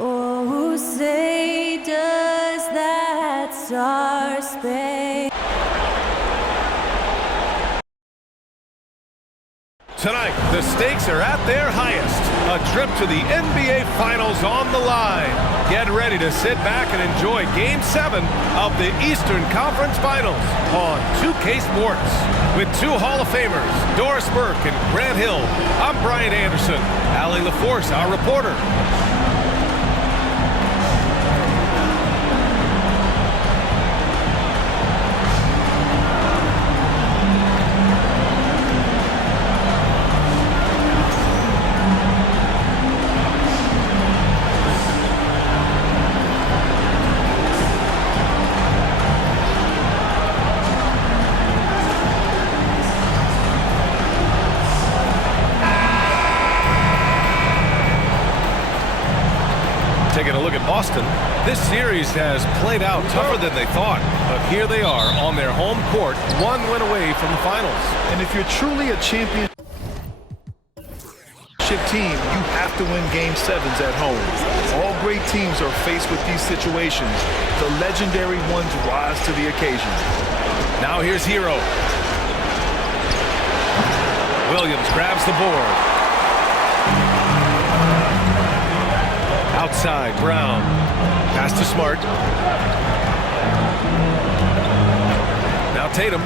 Oh, say does that star-spangled Tonight, the stakes are at their highest. A trip to the NBA Finals on the line. Get ready to sit back and enjoy Game 7 of the Eastern Conference Finals on 2K Sports. With two Hall of Famers, Doris Burke and Grant Hill, I'm Brian Anderson. Allie LaForce, our reporter. Taking a look at Boston, this series has played out tougher than they thought, but here they are on their home court, one win away from the finals. And if you're truly a championship team, you have to win Game 7s at home. All great teams are faced with these situations. The legendary ones rise to the occasion. Now here's Hero. Williams grabs the board. Outside, Brown. Pass to Smart. Now Tatum.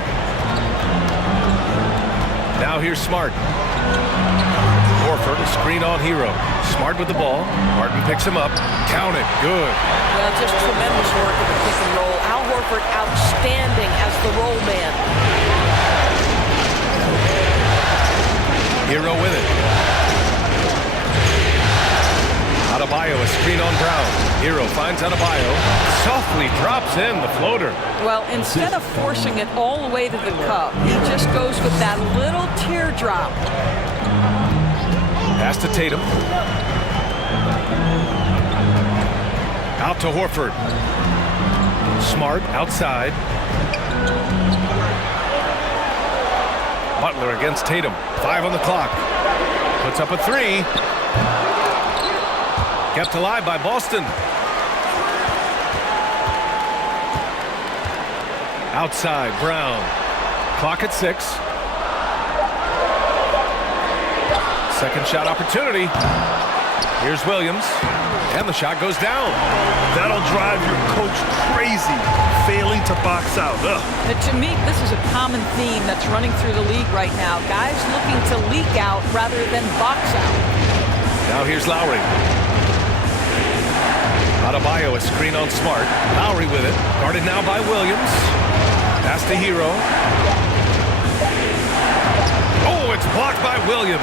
Now here's Smart. Horford, a screen on Hero. Smart with the ball. Martin picks him up. Count it. Good. Well, just tremendous work in the pick and roll. Al Horford outstanding as the roll man. Hero with it. Adebayo, a screen on Brown. Hero finds Adebayo. Softly drops in the floater. Well, instead of forcing it all the way to the cup, he just goes with that little teardrop. Pass to Tatum. Out to Horford. Smart outside. Butler against Tatum. 5 on the clock. Puts up a 3. Kept alive by Boston. Outside, Brown. Clock at 6. Second shot opportunity. Here's Williams. And the shot goes down. That'll drive your coach crazy, failing to box out. And to me, this is a common theme that's running through the league right now. Guys looking to leak out rather than box out. Now here's Lowry. Adebayo, a screen on Smart. Lowry with it. Guarded now by Williams. Pass to Hero. Oh, it's blocked by Williams.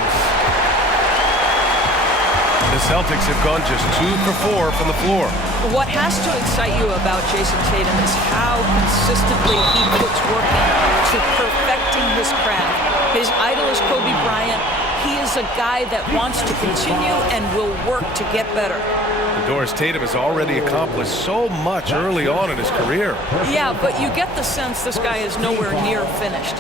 The Celtics have gone just 2 for 4 from the floor. What has to excite you about Jason Tatum is how consistently he puts work into perfecting his craft. His idol is Kobe Bryant. He is a guy that wants to continue and will work to get better. Doris Tatum has already accomplished so much early on in his career. Yeah, but you get the sense this guy is nowhere near finished.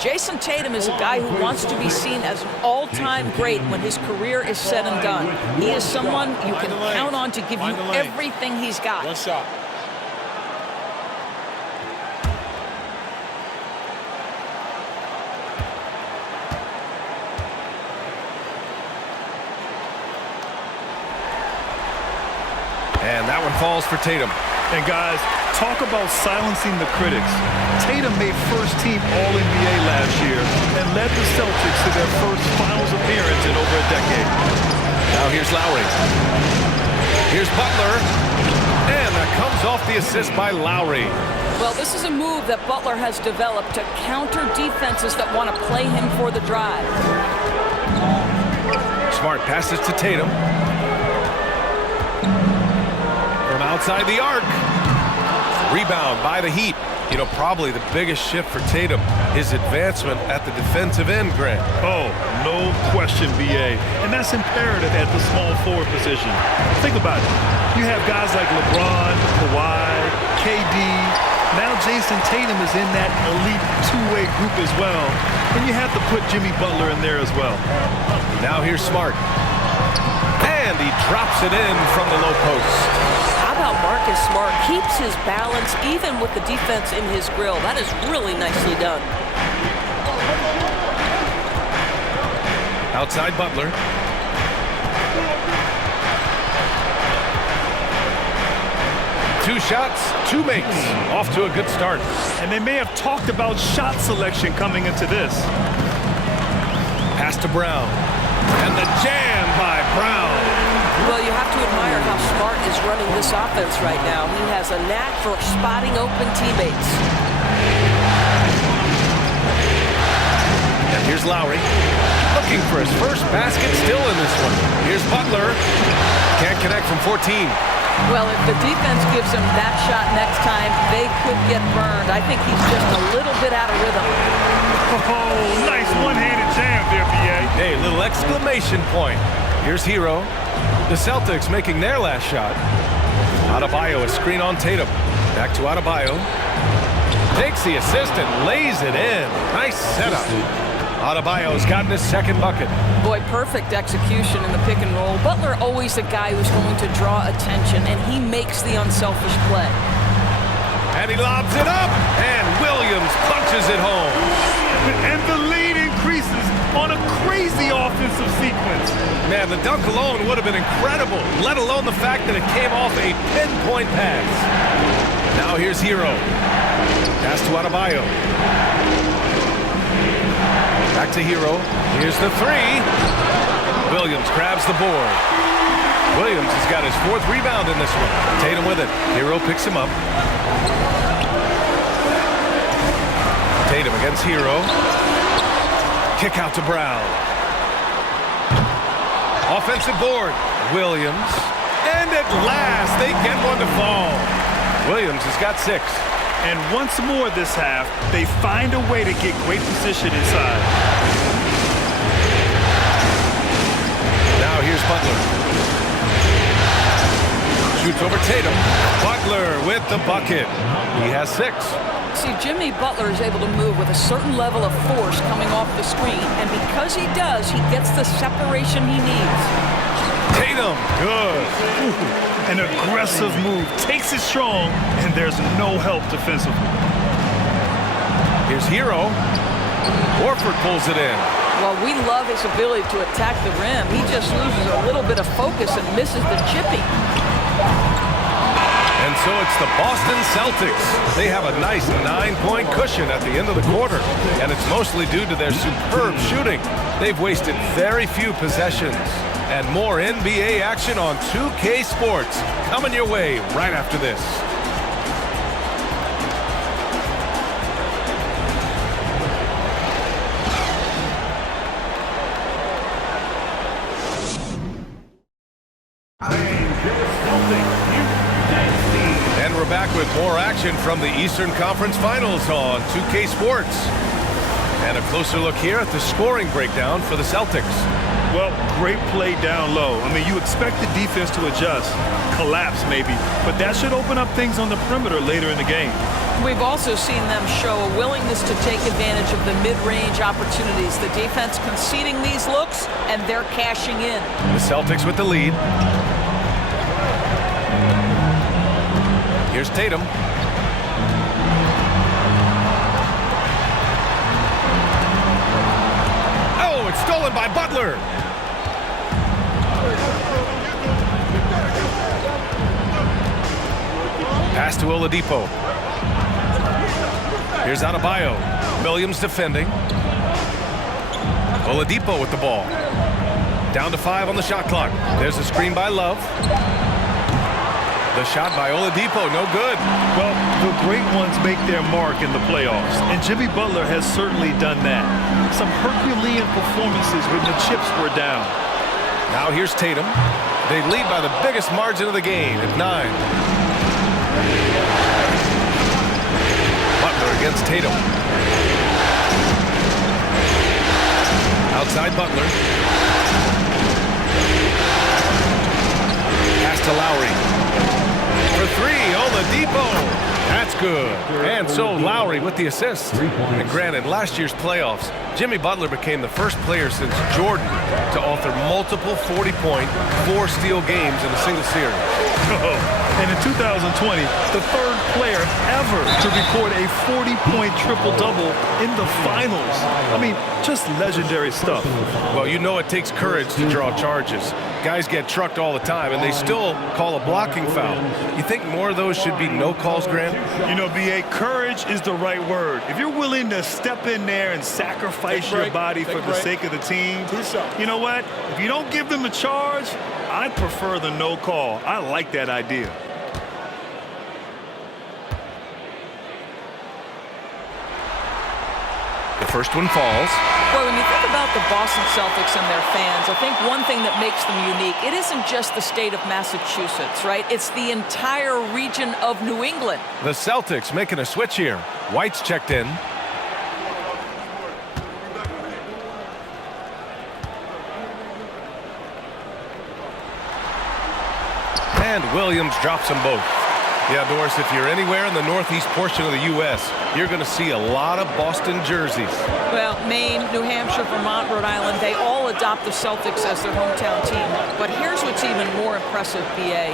Jason Tatum is a guy who wants to be seen as an all-time great when his career is said and done. He is someone you can count on to give you everything he's got. One shot. And that one falls for Tatum. And guys, talk about silencing the critics. Tatum made first-team All-NBA last year and led the Celtics to their first finals appearance in over a decade. Now here's Lowry. Here's Butler. And that comes off the assist by Lowry. Well, this is a move that Butler has developed to counter defenses that want to play him for the drive. Smart passes to Tatum. From outside the arc. Rebound by the Heat. You know, probably the biggest shift for Tatum, his advancement at the defensive end, Grant. Oh, no question, B.A. And that's imperative at the small forward position. Think about it. You have guys like LeBron, Kawhi, KD. Now Jason Tatum is in that elite two-way group as well. And you have to put Jimmy Butler in there as well. Now here's Smart. And And he drops it in from the low post. How about Marcus Smart? Keeps his balance even with the defense in his grill. That is really nicely done. Outside Butler. Two shots, two makes. Off to a good start. And they may have talked about shot selection coming into this. Pass to Brown. And the jam by Brown. Well, you have to admire how Smart is running this offense right now. He has a knack for spotting open teammates. And here's Lowry. Looking for his first basket still in this one. Here's Butler. Can't connect from 14. Well, if the defense gives him that shot next time, they could get burned. I think he's just a little bit out of rhythm. Oh, nice one-handed jam there, B.A. Hey, little exclamation point. Here's Hero. The Celtics making their last shot. Adebayo, a screen on Tatum. Back to Adebayo. Takes the assist and lays it in. Nice setup. Adebayo's gotten his second bucket. Boy, perfect execution in the pick and roll. Butler always the guy who's going to draw attention, and he makes the unselfish play. And he lobs it up, and Williams punches it home. And the lead increases on a crazy offensive sequence. Man, the dunk alone would have been incredible, let alone the fact that it came off a pinpoint pass. Now here's Hero. Pass to Adebayo. Back to Hero. Here's the three. Williams grabs the board. Williams has got his fourth rebound in this one. Tatum with it. Hero picks him up. Tatum against Hero. Kick out to Brown. Offensive board. Williams. And at last, they get one to fall. Williams has got 6. And once more this half, they find a way to get great position inside. Now here's Butler. Shoots over Tatum. Butler with the bucket. He has 6. See, Jimmy Butler is able to move with a certain level of force coming off the screen, and because he does, he gets the separation he needs. Tatum, good. An aggressive move, takes it strong, and there's no help defensively. Here's Hero. Horford pulls it in. Well, we love his ability to attack the rim. He just loses a little bit of focus and misses the chipping. And so it's the Boston Celtics. They have a nice 9-point cushion at the end of the quarter, and it's mostly due to their superb shooting. They've wasted very few possessions. And more NBA action on 2K Sports coming your way right after this. And we're back with more action from the Eastern Conference Finals on 2K Sports. And a closer look here at the scoring breakdown for the Celtics. Well, great play down low. I mean, you expect the defense to adjust, collapse maybe, but that should open up things on the perimeter later in the game. We've also seen them show a willingness to take advantage of the mid-range opportunities. The defense conceding these looks, and they're cashing in. The Celtics with the lead. Here's Tatum. Oh, it's stolen by Butler. Pass to Oladipo. Here's Adebayo. Williams defending. Oladipo with the ball. Down to 5 on the shot clock. There's a screen by Love. The shot by Oladipo, no good. Well, the great ones make their mark in the playoffs, and Jimmy Butler has certainly done that. Some Herculean performances when the chips were down. Now here's Tatum. They lead by the biggest margin of the game at 9. Butler against Tatum. Outside Butler. Pass to Lowry. For 3, Oladipo. That's It's good. And so Lowry with the assist. And granted, last year's playoffs, Jimmy Butler became the first player since Jordan to author multiple 40-point, 4-steal games in a single series. And in 2020, the third player ever to record a 40-point triple-double in the finals. I mean, just legendary stuff. Well, you know it takes courage to draw charges. Guys get trucked all the time, and they still call a blocking foul. You think more of those should be no calls, Grant? You know, B.A., courage is the right word. If you're willing to step in there and sacrifice your body for the sake of the team, you know what? If you don't give them a charge, I prefer the no call. I like that idea. The first one falls. Well, when you think about the Boston Celtics and their fans, I think one thing that makes them unique, it isn't just the state of Massachusetts, right? It's the entire region of New England. The Celtics making a switch here. White's checked in. And Williams drops them both. Yeah, Doris, if you're anywhere in the northeast portion of the U.S., you're going to see a lot of Boston jerseys. Well, Maine, New Hampshire, Vermont, Rhode Island, they all adopt the Celtics as their hometown team. But here's what's even more impressive, B.A.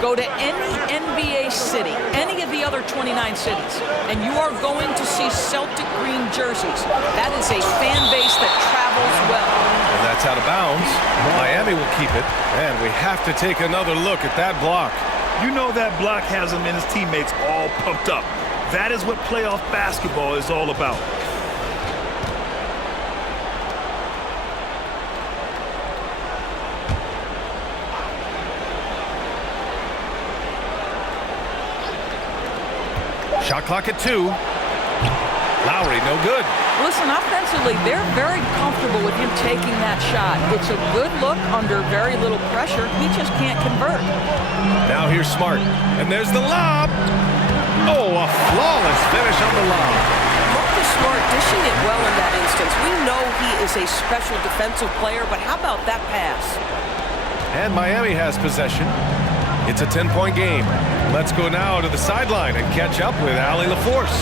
Go to any NBA city, any of the other 29 cities, and you are going to see Celtic green jerseys. That is a fan base that travels well. And that's out of bounds. Miami will keep it. And we have to take another look at that block. You know that block has him and his teammates all pumped up. That is what playoff basketball is all about. Shot clock at 2. Lowry, no good. Listen, offensively, they're very comfortable with him taking that shot. It's a good look under very little pressure. He just can't convert. Now here's Smart. And there's the lob. Oh, a flawless finish on the lob. Marcus Smart dishing it well in that instance. We know he is a special defensive player, but how about that pass? And Miami has possession. It's a 10-point game. Let's go now to the sideline and catch up with Allie LaForce.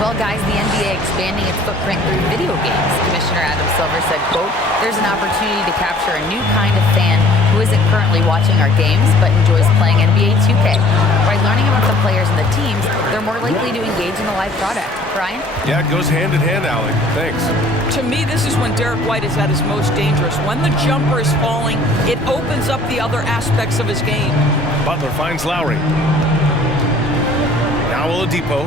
Well, guys, the NBA expanding its footprint through video games. Commissioner Adam Silver said, quote, "There's an opportunity to capture a new kind of fan who isn't currently watching our games but enjoys playing NBA 2K. By learning about the players and the teams, they're more likely to engage in the live product." Brian? Yeah, it goes hand in hand, Allie. Thanks. To me, this is when Derek White is at his most dangerous. When the jumper is falling, it opens up the other aspects of his game. Butler finds Lowry. Now Oladipo.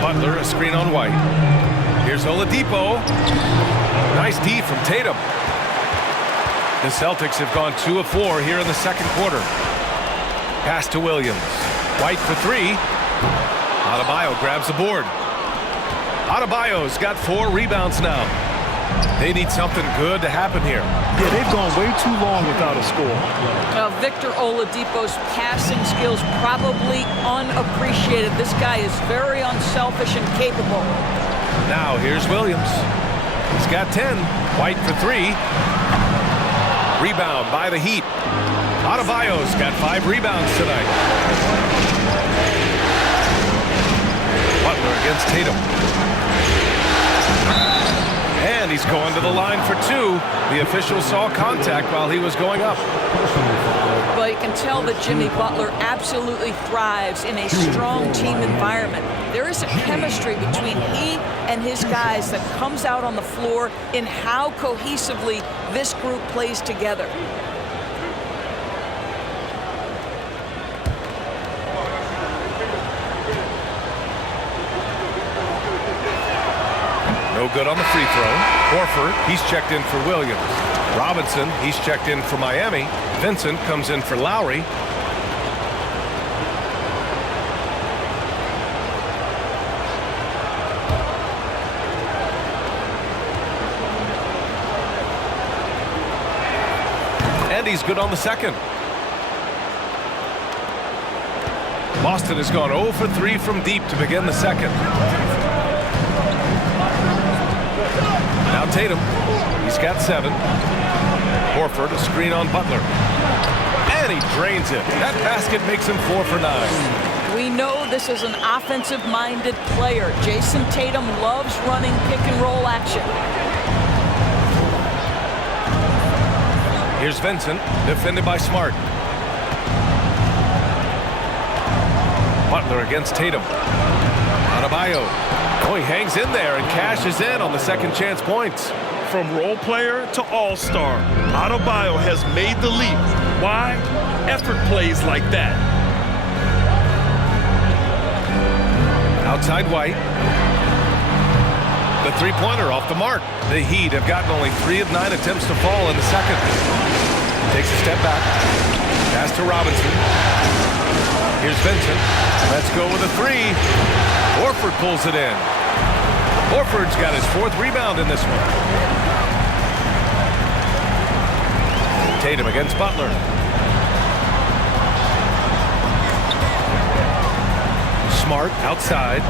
Butler, a screen on White. Here's Oladipo. Nice D from Tatum. The Celtics have gone 2 of 4 here in the second quarter. Pass to Williams. White for 3. Adebayo grabs the board. Adebayo's got 4 rebounds now. They need something good to happen here. Yeah, they've gone way too long without a score. Victor Oladipo's passing skills probably unappreciated. This guy is very unselfish and capable. Now here's Williams. He's got 10. White for 3. Rebound by the Heat. Adebayo's got 5 rebounds tonight. Butler against Tatum. And he's going to the line for 2. The official saw contact while he was going up. Well, you can tell that Jimmy Butler absolutely thrives in a strong team environment. There is a chemistry between he and his guys that comes out on the floor in how cohesively this group plays together. No good on the free throw. Horford, he's checked in for Williams. Robinson, he's checked in for Miami. Vincent comes in for Lowry. And he's good on the second. Boston has gone 0 for 3 from deep to begin the second. Now Tatum, he's got 7. Horford, a screen on Butler. And he drains it. That basket makes him 4 for 9. We We know this is an offensive-minded player. Jason Tatum loves running pick-and-roll action. Here's Vincent, defended by Smart. Butler against Tatum. Adebayo. Oh, he hangs in there and cashes in on the second chance points. From role player to all-star, Adebayo has made the leap. Why? Effort plays like that. Outside White. The three-pointer off the mark. The Heat have gotten only 3 of 9 attempts to fall in the second. Takes a step back. Pass to Robinson. Here's Vincent. Let's go with a three. Horford pulls it in. Horford's got his 4th rebound in this one. Tatum against Butler. Smart outside.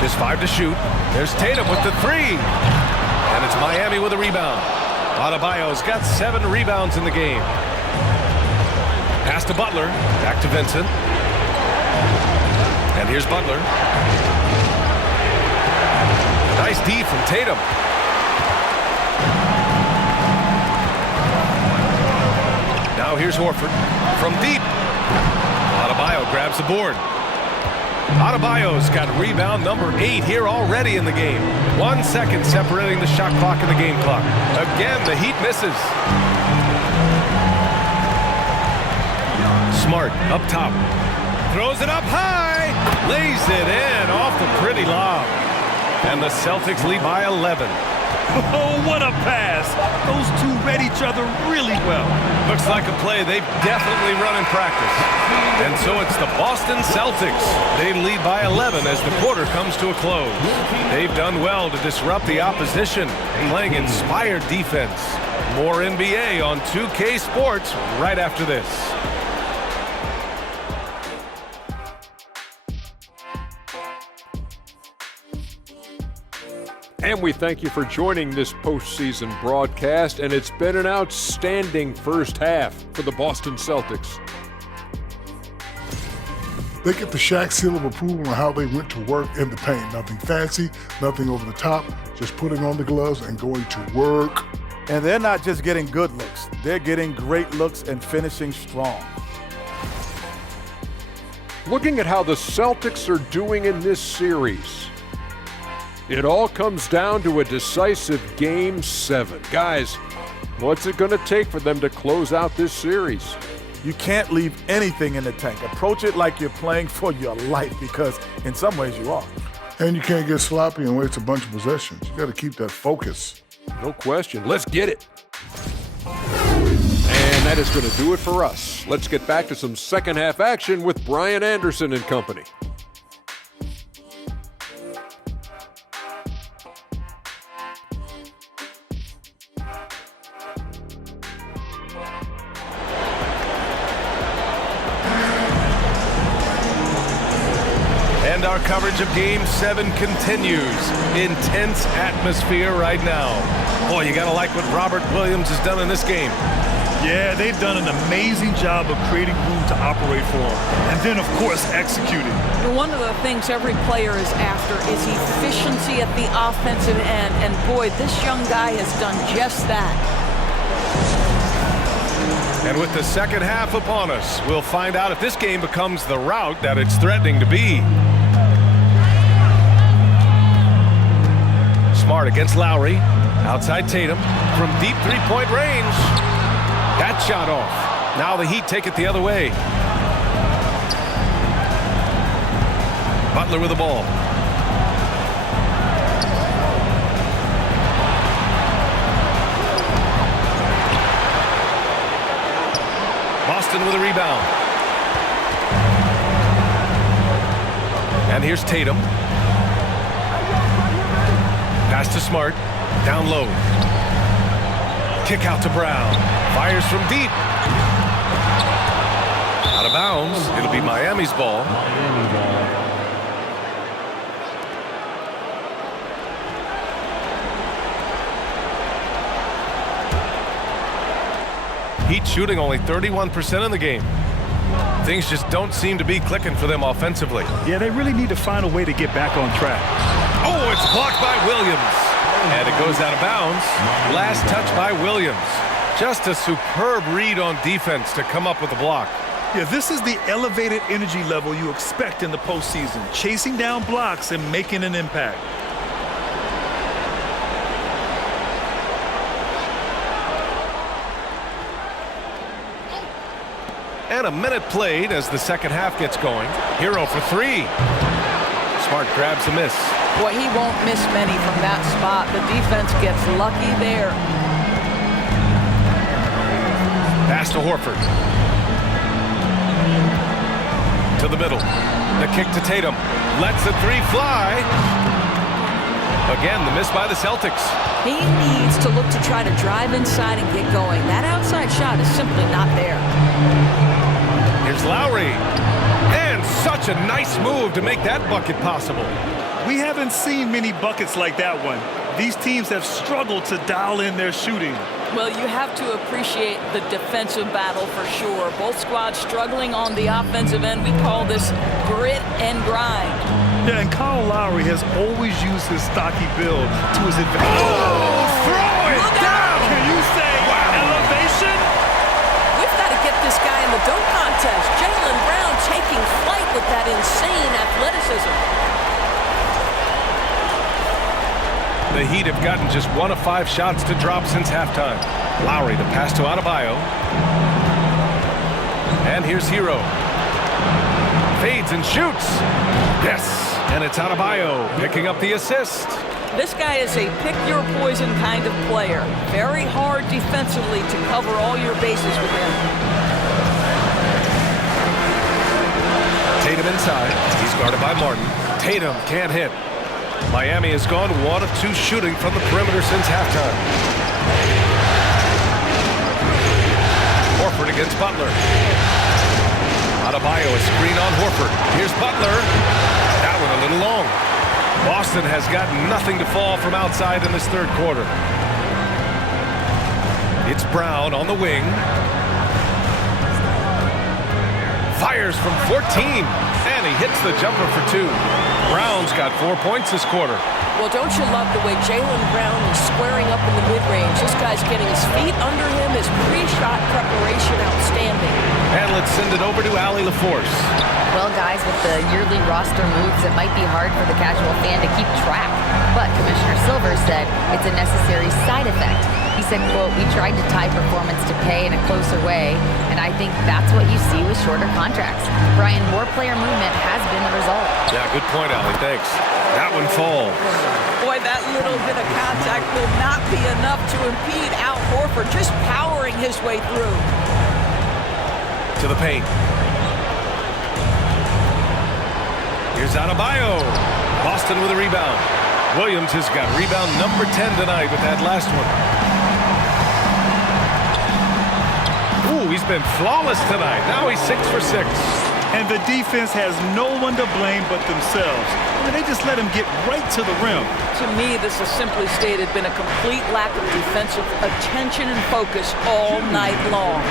Just 5 to shoot. There's Tatum with the three. And it's Miami with a rebound. Adebayo's got 7 rebounds in the game. Pass to Butler. Back to Vincent. And here's Butler. Nice D from Tatum. Now here's Horford from deep. Adebayo grabs the board. Adebayo's got rebound number 8 here already in the game. 1 second separating the shot clock and the game clock. Again, the Heat misses. Smart up top. Throws it up high. Lays it in off the pretty lob. And the Celtics lead by 11. Oh, what a pass. Those two read each other really well. Looks like a play they've definitely run in practice. And so it's the Boston Celtics. They lead by 11 as the quarter comes to a close. They've done well to disrupt the opposition, playing inspired defense. More NBA on 2K Sports right after this. And we thank you for joining this postseason broadcast, and it's been an outstanding first half for the Boston Celtics. They get the Shaq seal of approval on how they went to work in the paint. Nothing fancy, nothing over the top, just putting on the gloves and going to work. And they're not just getting good looks, they're getting great looks and finishing strong. Looking at how the Celtics are doing in this series, it all comes down to a decisive Game 7. Guys, what's it going to take for them to close out this series? You can't leave anything in the tank. Approach it like you're playing for your life, because in some ways you are. And you can't get sloppy and waste a bunch of possessions. You got to keep that focus. No question. Let's get it. And that is going to do it for us. Let's get back to some second half action with Brian Anderson and company. And our coverage of Game 7 continues. Intense atmosphere right now. Boy, you gotta like what Robert Williams has done in this game. Yeah, they've done an amazing job of creating room to operate for him. And then, of course, executing. One of the things every player is after is efficiency at the offensive end. And boy, this young guy has done just that. And with the second half upon us, we'll find out if this game becomes the rout that it's threatening to be. Smart against Lowry. Outside Tatum. From deep three-point range. That shot off. Now the Heat take it the other way. Butler with the ball. Boston with a rebound. And here's Tatum. Pass to Smart. Down low. Kick out to Brown. Fires from deep. Out of bounds. It'll be Miami's ball. Heat shooting only 31% in the game. Things just don't seem to be clicking for them offensively. Yeah, they really need to find a way to get back on track. Oh, it's blocked by Williams. And it goes out of bounds. Last touch by Williams. Just a superb read on defense to come up with the block. Yeah, this is the elevated energy level you expect in the postseason. Chasing down blocks and making an impact. And a minute played as the second half gets going. Hero for three. Smart grabs the miss. Boy, he won't miss many from that spot. The defense gets lucky there. Pass to Horford. To the middle. The kick to Tatum. Lets the three fly. Again, the miss by the Celtics. He needs to look to try to drive inside and get going. That outside shot is simply not there. Here's Lowry. And such a nice move to make that bucket possible. We haven't seen many buckets like that one. These teams have struggled to dial in their shooting. Well, you have to appreciate the defensive battle for sure. Both squads struggling on the offensive end. We call this grit and grind. Yeah, and Kyle Lowry has always used his stocky build to his advantage. Oh, throw it down! Can you say elevation? We've got to get this guy in the dunk contest. Jaylen Brown taking flight with that insane athleticism. The Heat have gotten just 1 of 5 shots to drop since halftime. Lowry, the pass to Adebayo. And here's Hero. Fades and shoots. Yes, and it's Adebayo picking up the assist. This guy is a pick-your-poison kind of player. Very hard defensively to cover all your bases with him. Tatum inside. He's guarded by Martin. Tatum can't hit. Miami has gone 1 of 2 shooting from the perimeter since halftime. Horford against Butler. Adebayo, a screen on Horford. Here's Butler. That one a little long. Boston has got nothing to fall from outside in this third quarter. It's Brown on the wing. Fires from 14. And he hits the jumper for 2. Brown's got 4 points this quarter. Well, don't you love the way Jaylen Brown is squaring up in the mid-range? This guy's getting his feet under him, his pre-shot preparation outstanding. And let's send it over to Allie LaForce. Well, guys, with the yearly roster moves, it might be hard for the casual fan to keep track. But Commissioner Silver said it's a necessary side effect. He said, quote, "We tried to tie performance to pay in a closer way, and I think that's what you see with shorter contracts." Brian, more player movement has been the result. Yeah, good point, Allie. Thanks. That one falls. Boy, that little bit of contact will not be enough to impede Al Horford, just powering his way through. To the paint. Here's Adebayo. Boston with a rebound. Williams has got rebound number 10 tonight with that last one. Ooh, he's been flawless tonight. Now he's 6 for 6. And the defense has no one to blame but themselves. And they just let him get right to the rim. To me, this has simply stated been a complete lack of defensive attention and focus all night long.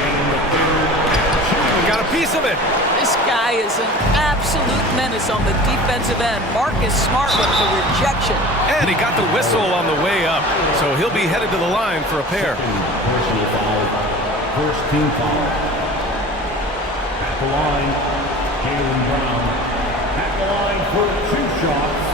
We got a piece of it. This guy is an absolute menace on the defensive end. Marcus Smart with the rejection. And he got the whistle on the way up. So he'll be headed to the line for a pair. First team foul. At the line, Jaylen Brown. At the line for 2 shots.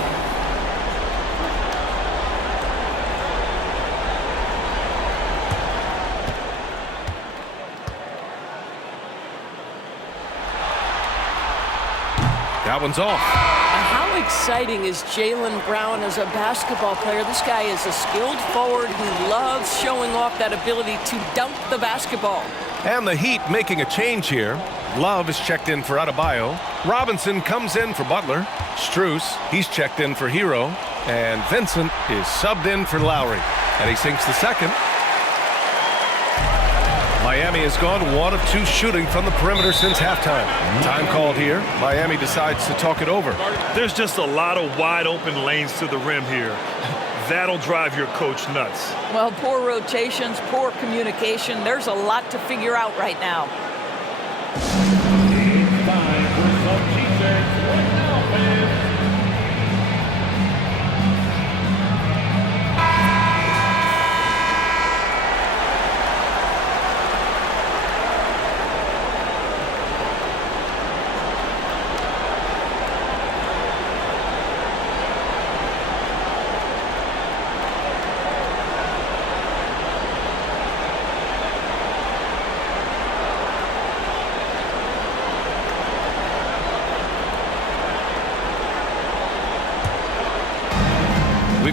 That one's off. How exciting is Jaylen Brown as a basketball player? This guy is a skilled forward who loves showing off that ability to dunk the basketball. And the Heat making a change here. Love is checked in for Adebayo. Robinson comes in for Butler. Strus, he's checked in for Hero. And Vincent is subbed in for Lowry. And he sinks the second. Miami has gone 1 of 2 shooting from the perimeter since halftime. Time called here. Miami decides to talk it over. There's just a lot of wide open lanes to the rim here. That'll drive your coach nuts. Well, poor rotations, poor communication. There's a lot to figure out right now.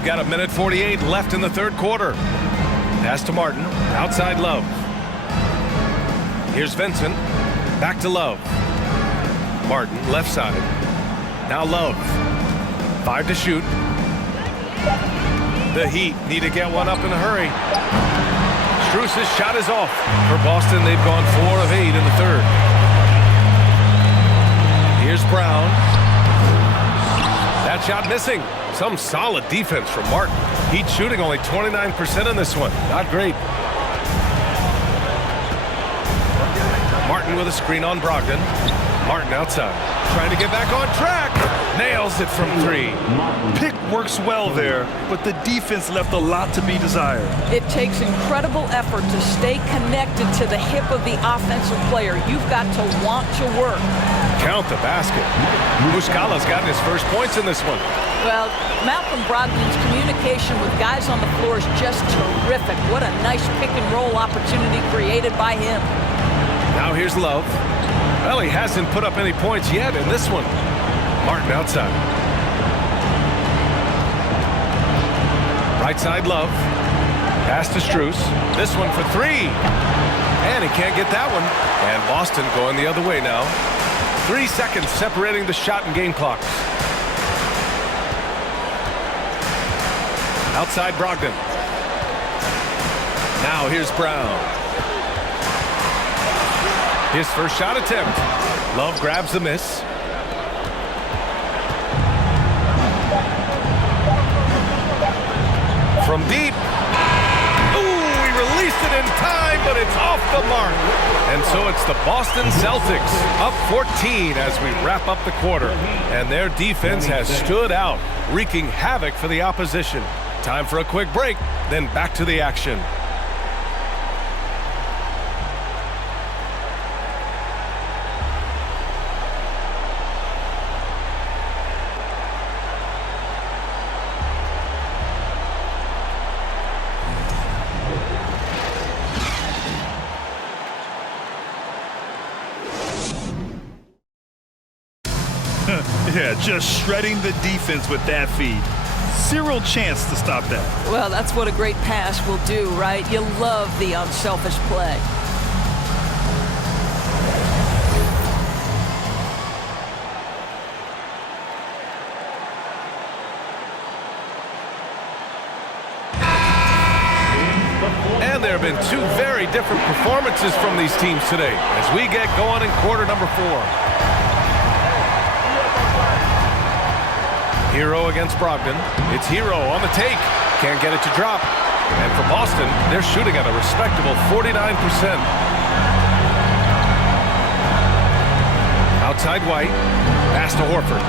We've got 1:48 left in the third quarter. Pass to Martin. Outside Love. Here's Vincent. Back to Love. Martin, left side. Now Love. 5 to shoot. The Heat need to get one up in a hurry. Strus's shot is off. For Boston, they've gone 4 of 8 in the third. Here's Brown. That shot missing. Some solid defense from Martin. Heat shooting only 29% in this one. Not great. Martin with a screen on Brogdon. Martin outside. Trying to get back on track. Nails it from 3. Pick works well there, but the defense left a lot to be desired. It takes incredible effort to stay connected to the hip of the offensive player. You've got to want to work. Count the basket. Muscala's gotten his first points in this one. Well, Malcolm Brogdon's communication with guys on the floor is just terrific. What a nice pick-and-roll opportunity created by him. Now here's Love. Well, he hasn't put up any points yet in this one. Martin outside. Right side Love. Pass to Strus. This one for 3. And he can't get that one. And Boston going the other way now. 3 seconds separating the shot and game clocks. Outside Brogdon. Now here's Brown. His first shot attempt. Love grabs the miss. From deep. Ooh, he released it in time, but it's off the mark. And so it's the Boston Celtics up 14 as we wrap up the quarter. And their defense has stood out, wreaking havoc for the opposition. Time for a quick break, then back to the action. Yeah, just shredding the defense with that feed. Zero chance to stop that. Well, that's what a great pass will do, right? You love the unselfish play. And there have been 2 very different performances from these teams today as we get going in quarter number 4. Hero against Brogdon. It's Hero on the take. Can't get it to drop. And for Boston, they're shooting at a respectable 49%. Outside White. Pass to Horford.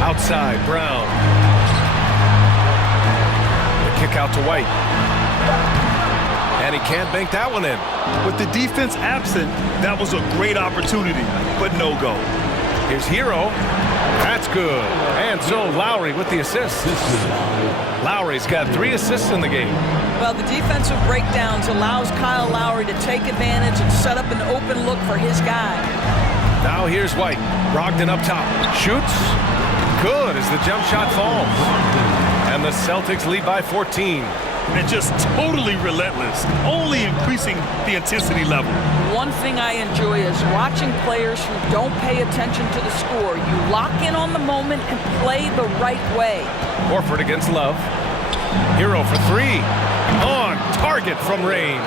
Outside Brown. The kick out to White. And he can't bank that one in. With the defense absent, that was a great opportunity, but no go. Here's Hero. That's good. And so Lowry with the assist. Lowry's got 3 assists in the game. Well, the defensive breakdowns allows Kyle Lowry to take advantage and set up an open look for his guy. Now here's White. Brogdon up top. Shoots. Good as the jump shot falls. And the Celtics lead by 14. And just totally relentless, only increasing the intensity level. One thing I enjoy is watching players who don't pay attention to the score. You lock in on the moment and play the right way. Horford against Love. Hero for 3. On target from range.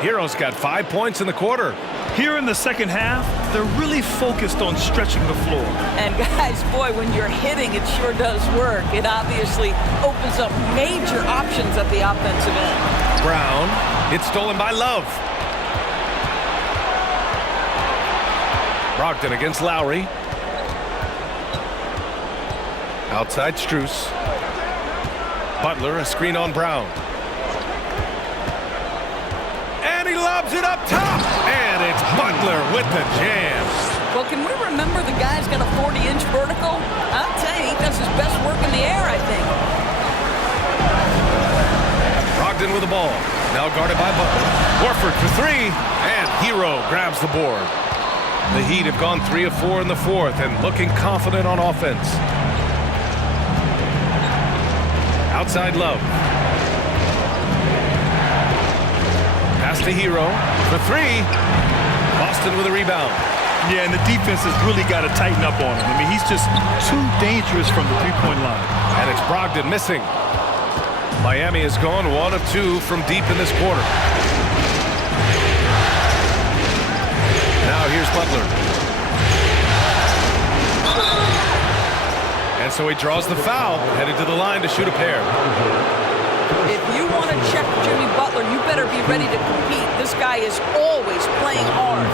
Hero's got 5 points in the quarter. Here in the second half, they're really focused on stretching the floor. And guys, boy, when you're hitting, it sure does work. It obviously opens up major options at the offensive end. Brown. It's stolen by Love. Brogdon against Lowry. Outside Strus. Butler, a screen on Brown. And he lobs it up top. And it's Butler with the jam. Well, can we remember the guy's got a 40-inch vertical? I'll tell you, he does his best work in the air, I think. Brogdon with the ball. Now guarded by Butler. Horford for 3. And Hero grabs the board. The Heat have gone 3 of 4 in the fourth and looking confident on offense. Outside Love. Pass to Hero for three. Boston with a rebound. Yeah, and the defense has really got to tighten up on him. I mean, he's just too dangerous from the three-point line. And it's Brogdon missing. Miami has gone 1 of 2 from deep in this quarter. Now here's Butler. And so he draws the foul, headed to the line to shoot a pair. If you want to check Jimmy Butler, you better be ready to compete. This guy is always playing hard.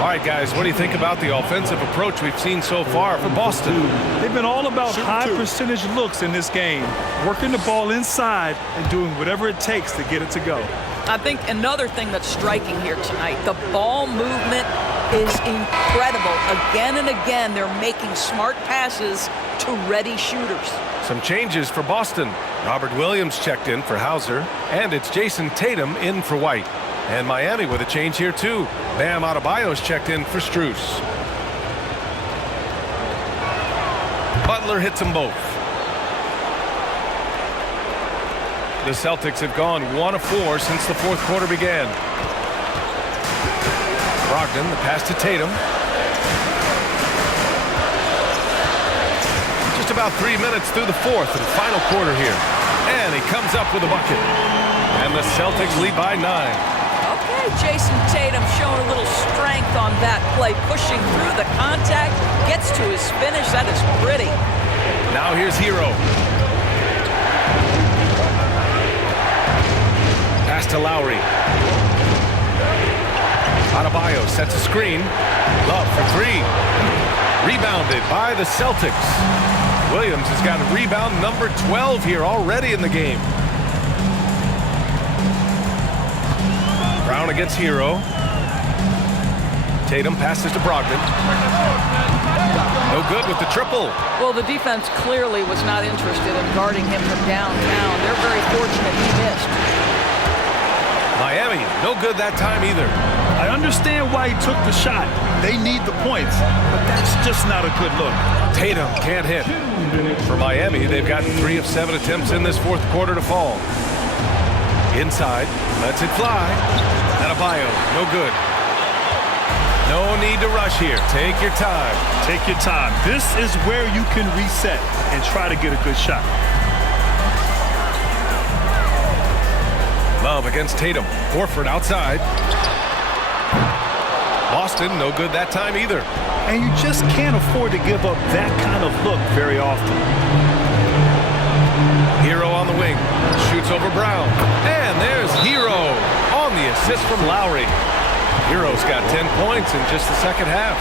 All right, guys, what do you think about the offensive approach we've seen so far for Boston? They've been all about high percentage looks in this game, working the ball inside and doing whatever it takes to get it to go. I think another thing that's striking here tonight, the ball movement is incredible. Again and again, they're making smart passes to ready shooters. Some changes for Boston. Robert Williams checked in for Hauser, and it's Jason Tatum in for White. And Miami with a change here, too. Bam Adebayo's checked in for Strus. Butler hits them both. The Celtics have gone 1 of 4 since the fourth quarter began. Brogdon, the pass to Tatum. Just about 3 minutes through the fourth and final quarter here. And he comes up with a bucket. And the Celtics lead by 9. Okay, Jason Tatum showing a little strength on that play, pushing through the contact, gets to his finish. That is pretty. Now here's Hero. Pass to Lowry. Adebayo sets a screen. Love for three. Rebounded by the Celtics. Williams has got rebound number 12 here already in the game. Brown against Hero. Tatum passes to Brogdon. No good with the triple. Well, the defense clearly was not interested in guarding him from downtown. They're very fortunate he missed. Miami, no good that time either. I understand why he took the shot. They need the points, but that's just not a good look. Tatum can't hit. For Miami, they've gotten 3 of 7 attempts in this fourth quarter to fall. Inside, lets it fly. Adebayo, no good. No need to rush here. Take your time. Take your time. This is where you can reset and try to get a good shot. Love against Tatum. Horford outside. Boston, no good that time either. And you just can't afford to give up that kind of look very often. Hero on the wing. Shoots over Brown. And there's Hero on the assist from Lowry. Hero's got 10 points in just the second half.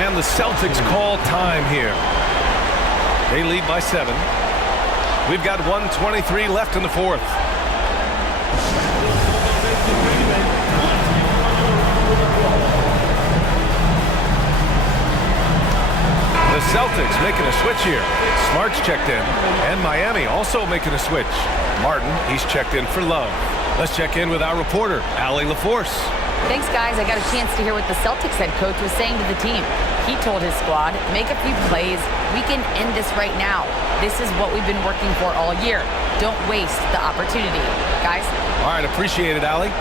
And the Celtics call time here. They lead by 7. We've got 1:23 left in the fourth. The Celtics making a switch here. Smart's checked in. And Miami also making a switch. Martin, he's checked in for Love. Let's check in with our reporter, Allie LaForce. Thanks, guys. I got a chance to hear what the Celtics head coach was saying to the team. He told his squad, make a few plays. We can end this right now. This is what we've been working for all year. Don't waste the opportunity. Guys? All right, appreciate it, Allie.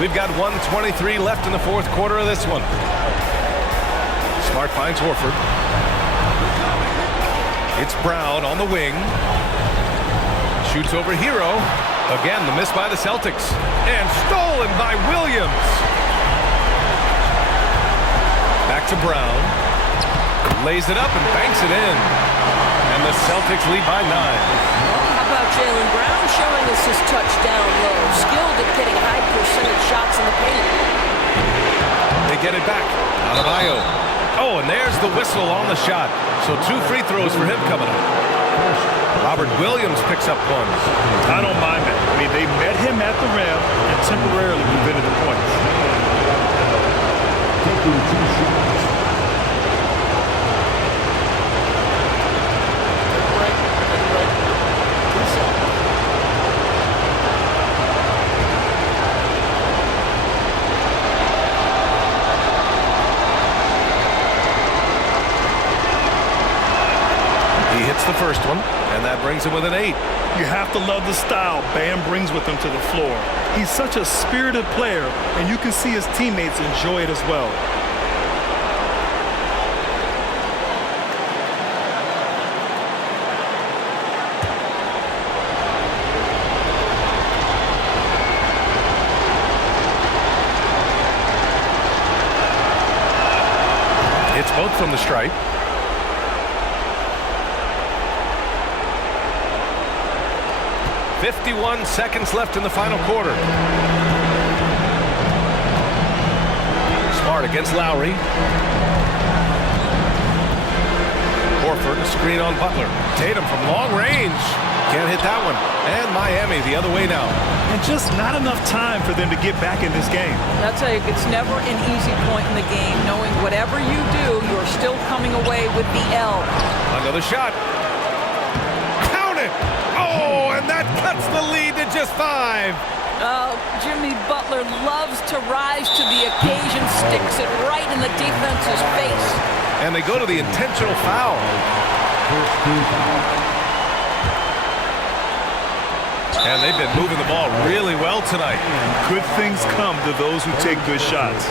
We've got 1:23 left in the fourth quarter of this one. Smart finds Horford. It's Brown on the wing. Shoots over Hero. Again, the miss by the Celtics. And stolen by Williams. Back to Brown. Lays it up and banks it in. And the Celtics lead by 9. How about Jaylen Brown showing us his touchdown low? Skilled at getting high percentage shots in the paint. They get it back. Adebayo. Oh, and there's the whistle on the shot. So 2 free throws for him coming up. Robert Williams picks up one. I don't mind that. I mean, they met him at the rim and temporarily prevented the points. first one, and that brings him with an 8. You have to love the style Bam brings with him to the floor. He's such a spirited player, and you can see his teammates enjoy it as well. It's both from the stripe. "51 seconds left in the final quarter." Smart against Lowry. Horford, a screen on Butler. Tatum from long range. Can't hit that one. And Miami the other way now. And just not enough time for them to get back in this game. I'll tell you, it's never an easy point in the game, knowing whatever you do, you're still coming away with the L. Another shot. Count it! Oh, and that cuts the lead to just 5. Oh, Jimmy Butler loves to rise to the occasion, sticks it right in the defense's face. And they go to the intentional foul. And they've been moving the ball really well tonight. Good things come to those who take good shots.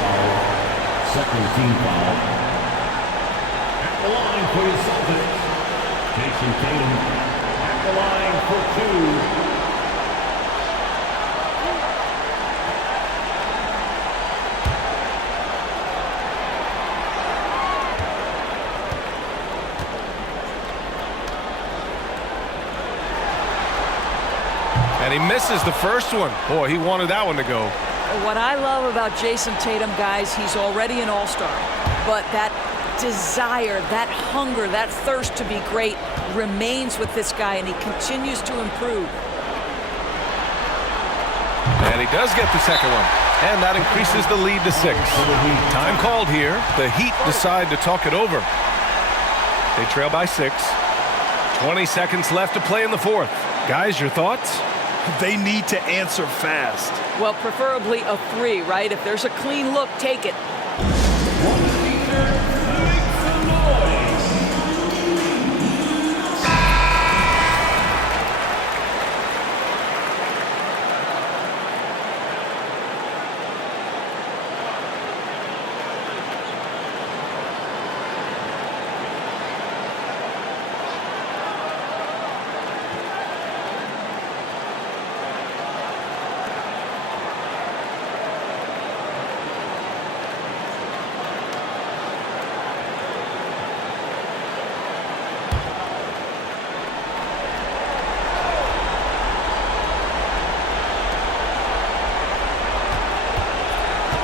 Second team foul. At the line for the Celtics, Jason Tatum. At the line for 2. And he misses the first one. Boy, he wanted that one to go. What I love about Jason Tatum, guys, he's already an all-star. But that desire, that hunger, that thirst to be great remains with this guy, and he continues to improve. And he does get the second one. And that increases the lead to 6. Time called here. The Heat decide to talk it over. They trail by 6. 20 seconds left to play in the fourth. Guys, your thoughts? They need to answer fast. Well, preferably a 3, right? If there's a clean look, take it.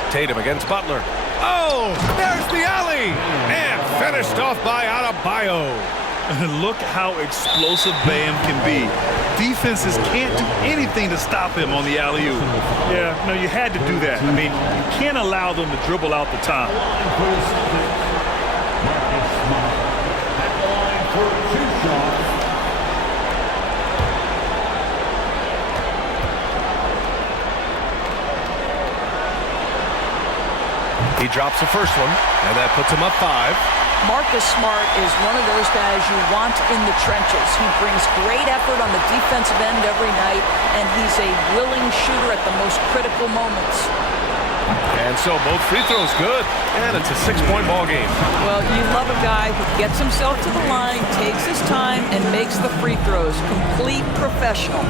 Tatum against Butler. Oh, there's the alley! And finished off by Adebayo. Look how explosive Bam can be. Defenses can't do anything to stop him on the alley-oop. Yeah, no, you had to do that. I mean, you can't allow them to dribble out the top. At the line for 2 shots. He drops the first one, and that puts him up 5. Marcus Smart is one of those guys you want in the trenches. He brings great effort on the defensive end every night, and he's a willing shooter at the most critical moments. And so both free throws good, and it's a 6-point ball game. Well, you love a guy who gets himself to the line, takes his time, and makes the free throws. Complete professional.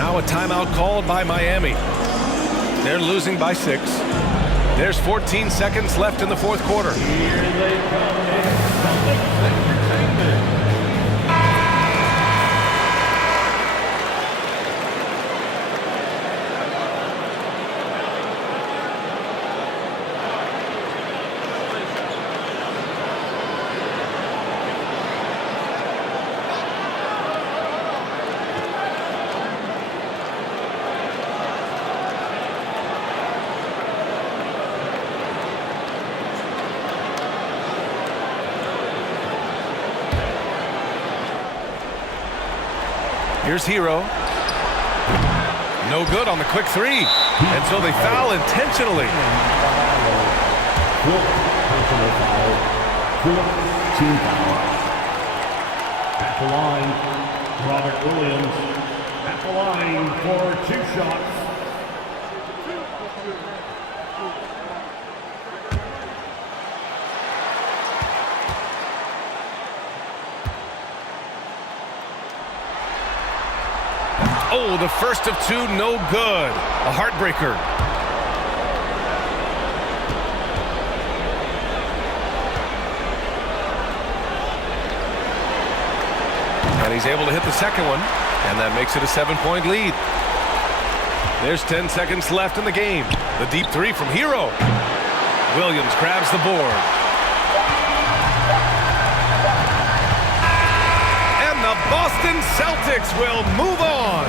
Now a timeout called by Miami. They're losing by 6. There's 14 seconds left in the fourth quarter. Here they come. Here's Hero. No good on the quick 3. And so they foul intentionally. At the line, Robert Williams. At the line for 2 shots. Oh, the first of 2, no good. A heartbreaker. And he's able to hit the second one, and that makes it a 7-point lead. There's 10 seconds left in the game. The deep 3 from Hero. Williams grabs the board. And the Boston Celtics will move on.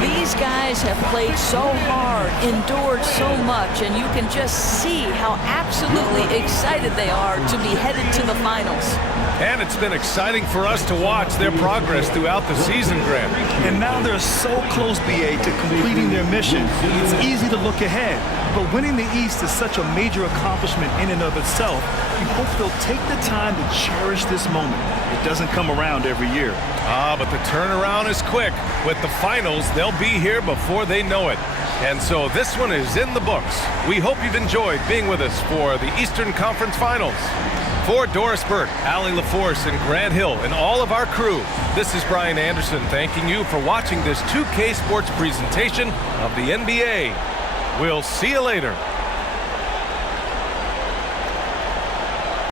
These guys have played so hard, endured so much, and you can just see how absolutely excited they are to be headed to the finals. And it's been exciting for us to watch their progress throughout the season, Graham. And now they're so close, BA, to completing their mission. It's easy to look ahead, but winning the East is such a major accomplishment in and of itself. We hope they'll take the time to cherish this moment. It doesn't come around every year. But the turnaround is quick. With the finals, they'll be here before they know it. And so this one is in the books. We hope you've enjoyed being with us for the Eastern Conference Finals. For Doris Burke, Allie LaForce, and Grant Hill, and all of our crew, this is Brian Anderson thanking you for watching this 2K Sports presentation of the NBA. We'll see you later.